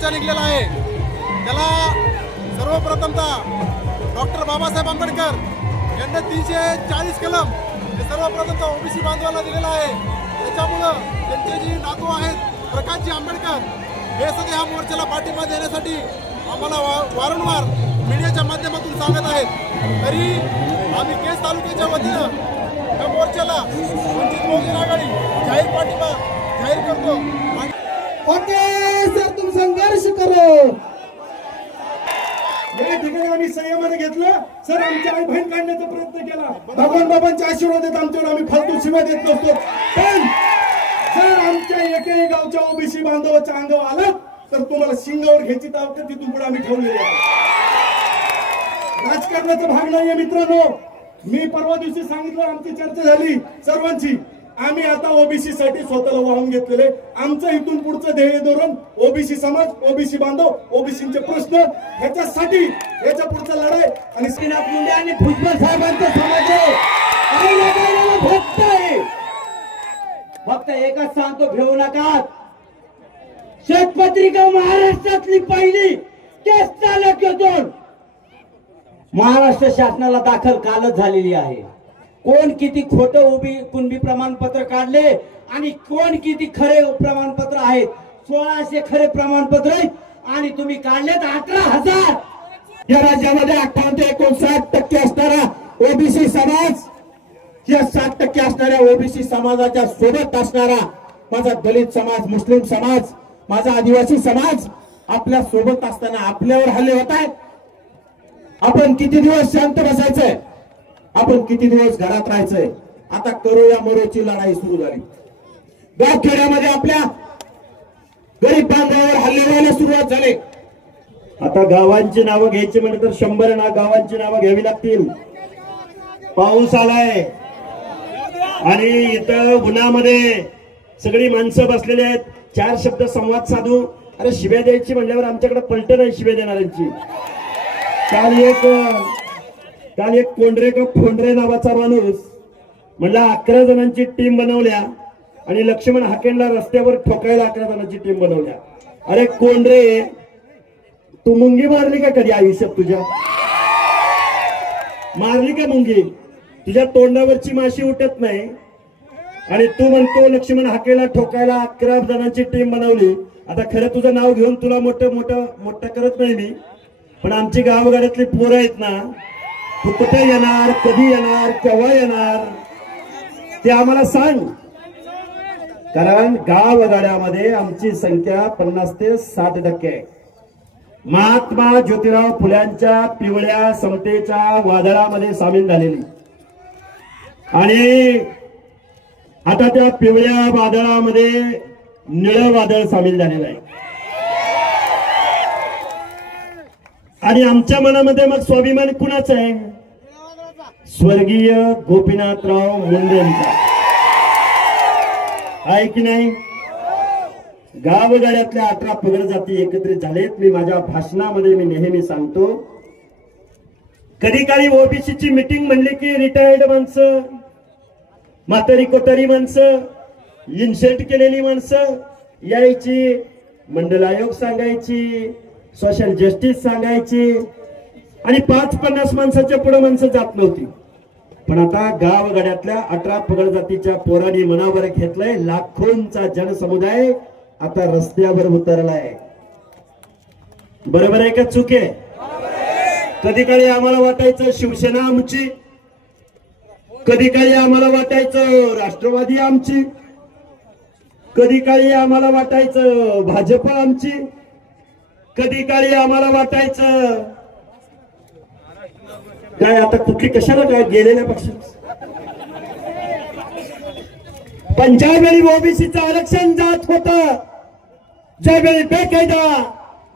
मोर्चा निघलेला आहे। त्याला सर्वप्रथमतः डॉक्टर बाबासाहेब आंबेडकर यांनी 340 कलम हे सर्वप्रथमतः ओबीसी बांधवांना दिलेला आहे। त्याच्यामुळं त्यांचे जी नातू आहेत प्रकाशजी आंबेडकर हे सध्या ह्या मोर्चाला पाठिंबा देण्यासाठी आम्हाला वारंवार मीडियाच्या माध्यमातून सांगत आहेत। तरी आम्ही केज तालुक्याच्या वतीनं या मोर्चाला वंचित बहुजन आघाडी जाहीर पाठिंबा जाहीर करतो। ओके सर, तुम संघर्ष करो। या ठिकाणी आम्ही संयमाने घेतलं सर, आमच्या आई बहीण काढण्याचा प्रयत्न केला। भगवान बाबांचे आशीर्वाद आहेत आमच्यावर, आम्ही फालतू शिव्या देत नसतो। पण जर आमच्या एकही गावच्या ओबीसी बांधवाच्या अंगावर आलं तर तुम्हाला शिंगावर घ्यायची ताकद तिथून पुढे आम्ही ठेवलेली आहे। राजकारणाचा भाग नाहीये मित्रांनो। मी परवा दिवशी सांगितलं, आमची चर्चा झाली सर्वांची, आम्ही आता ओबीसी साठी स्वतःला वाहून घेतलेले। आमचं इथून पुढचं ध्येय धोरण ओबीसी समाज, ओबीसी बांधव, ओबीसीचे प्रश्न ह्याच्यासाठी याच्या पुढचा लढाई आणि श्रीनाथ मुंडे आणि भुजबळ साहेबांचा समाज आहे। फक्त एकच सांगतो, भेऊ नका। शेतपत्रिका महाराष्ट्रातली पहिली केस चालक महाराष्ट्र शासनाला दाखल कालच झालेली आहे। कोण किती खोटं कुणबी प्रमाणपत्र काढले आणि कोण किती खरे प्रमाणपत्र आहेत। 1600 खरे प्रमाणपत्र आहेत आणि तुम्ही काढलेत 18,000। या राज्यामध्ये 58 ते 59% असणारा ओबीसी समाज, या 60% असणाऱ्या ओबीसी समाजाच्या सोबत असणारा माझा दलित समाज, मुस्लिम समाज, माझा आदिवासी समाज आपल्या सोबत असताना आपल्यावर हल्ले होत आहेत। आपण किती दिवस शांत बसायचंय? आपण किती दिवस घरात राहायचंय? आता करो या मरोची लढाई सुरू झाली। गावखेड्यामध्ये आपल्या गरीब बांधवांवर हल्ले व्हायला सुरुवात झाली। आता गावांची नावं घ्यायची म्हणजे तर 100 गावांची नावं घ्यावी लागतील। पाऊस आलाय आणि इथं उन्हामध्ये सगळी माणसं बसलेली आहेत। 4 शब्द संवाद साधू। अरे शिव्या द्यायची म्हणल्यावर आमच्याकडे पलट नाही शिव्या देणाऱ्यांची। काल एक कोंडरे का फोंडरे नावाचा माणूस म्हणला 11 जणांची टीम बनवल्या आणि लक्ष्मण हाकेंना रस्त्यावर ठोकायला 11 जणांची टीम बनवल्या। अरे कोंडरे, तू मुंगी मारली का कधी आयुष्यात? तुझ्या मारली का मुंगी? तुझ्या तोंडावरची माशी उठत नाही आणि तू म्हणतो लक्ष्मण हाकेला ठोकायला 11 जणांची टीम बनवली। आता खरं तुझं नाव घेऊन तुला मोठं करत नाही मी, पण आमची गावगाड्यातली पोरं आहेत ना, तू कुठे येणार, कधी येणार, केव्हा येणार ते आम्हाला सांग। कारण गावगाड्यामध्ये आमची संख्या 50 ते 60% आहे। महात्मा ज्योतिराव फुल्यांच्या पिवळ्या समतेच्या वादळामध्ये सामील झालेली आणि आता त्या पिवळ्या वादळामध्ये निळं वादळ सामील झालेलं आहे। आणि आमच्या मनामध्ये मग स्वाभिमान कुणाचा आहे? स्वर्गीय गोपीनाथराव मुंडेंचा आहे की नाही? गावगाड्यातल्या 18 पगड जाती एकत्रित झालेत। मी माझ्या भाषणामध्ये नेहमी सांगतो, कधी काळी ओबीसीची मीटिंग म्हणली की रिटायर्ड माणसं, म्हातारी कोतारी माणसं, इन्शर्ट केलेली माणसं यायची, मंडल आयोग सांगायची, सोशल जस्टिस सांगायची आणि 5-50 माणसाच्या पुढे माणसं जात नव्हती। पण आता गावगाड्यातल्या 18 पगड जातीच्या पोरांनी मनावर घेतलंय। लाखोंचा जनसमुदाय आता रस्त्यावर उतरलाय। बरोबर आहे का चूक आहे? कधी काळी आम्हाला वाटायचं शिवसेना आमची, कधी काळी आम्हाला वाटायचं राष्ट्रवादी आमची, कधी काळी आम्हाला वाटायचं भाजप आमची, कधी काळी आम्हाला वाटायचं काय आता कुठली कशाला काय गेलेल्या पक्षात। पण ज्यावेळी ओबीसीचं आरक्षण जात होतं, ज्यावेळी बेकायदा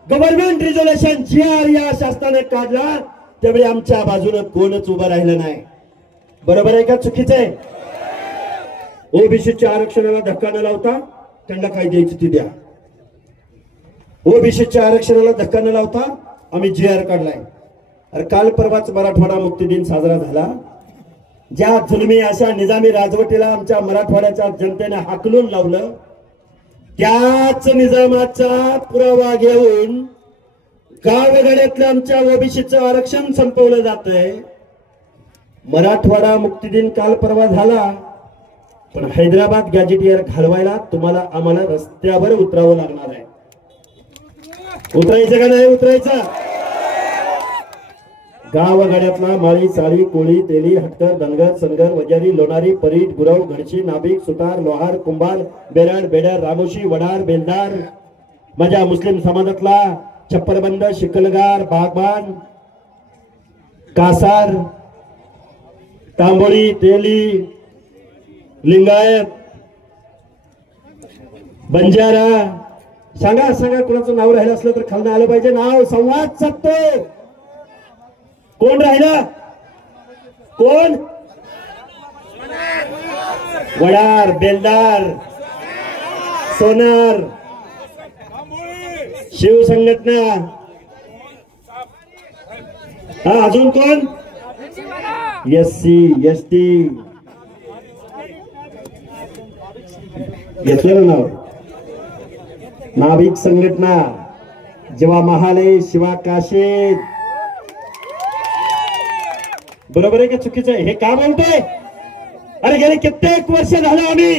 गव्हर्नमेंट रिझोल्युशन GR या शासनाने काढला, त्यावेळी आमच्या बाजूने कोणच उभं राहिलं नाही। बरोबर आहे का चुकीचं आहे? ओबीसीच्या आरक्षणाला धक्का न लावता त्यांना काय द्यायची ती द्या। ओबीसीच्या आरक्षणाला धक्का न लावता आम्ही GR काढलाय। अरे काल परवाच मराठवाडा मुक्ती दिन साजरा झाला। ज्या जुलमी अशा निजामी राजवटीला आमच्या मराठवाड्याच्या जनतेने हाकलून लावलं, त्याच निजामाचा पुरावा घेऊन गावगाड्यातल्या आमच्या ओबीसीचं आरक्षण संपवलं जातंय. मराठवाडा मुक्ती दिन काल परवा झाला, पण हैदराबाद गॅजेटियर घालवायला तुम्हाला आम्हाला रस्त्यावर उतरावं लागणार आहे. उतरायचं का नाही उतरायचं? गावगाड्यातला माळी, चाळी, कोळी, तेली, हटकर, धनगर, सनगर, वजारी, लोणारी, परीट, गुरव, घडशी, नाभिक, सुतार, लोहार, कुंभार, बेराड, बेडार, रामोशी, वडार, बेलदार, माझ्या मुस्लिम समाजातला छप्परबंद, शिकलगार, बागबान, कासार, तांबोळी, तेली, लिंगायत, बंजारा, सांगा सांगा कोणाचं नाव राहिलं असलं तर खालनं आलं पाहिजे. नाव संवाद साधतो. कोण राहिलं? कोण? वडार, बेलदार, सोनार, शिवसंघटना, हा अजून कोण? SC ST घेतलं नाव. नाभिक संघटना, जेव्हा महाले, शिवा काशीद. बरोबर आहे का चुकीचं आहे? हे का बोलतोय? अरे गेले कित्येक वर्ष झालं आम्ही,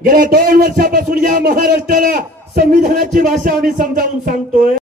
गेल्या 2 वर्षापासून या महाराष्ट्राला संविधानाची भाषा आम्ही समजावून सांगतोय.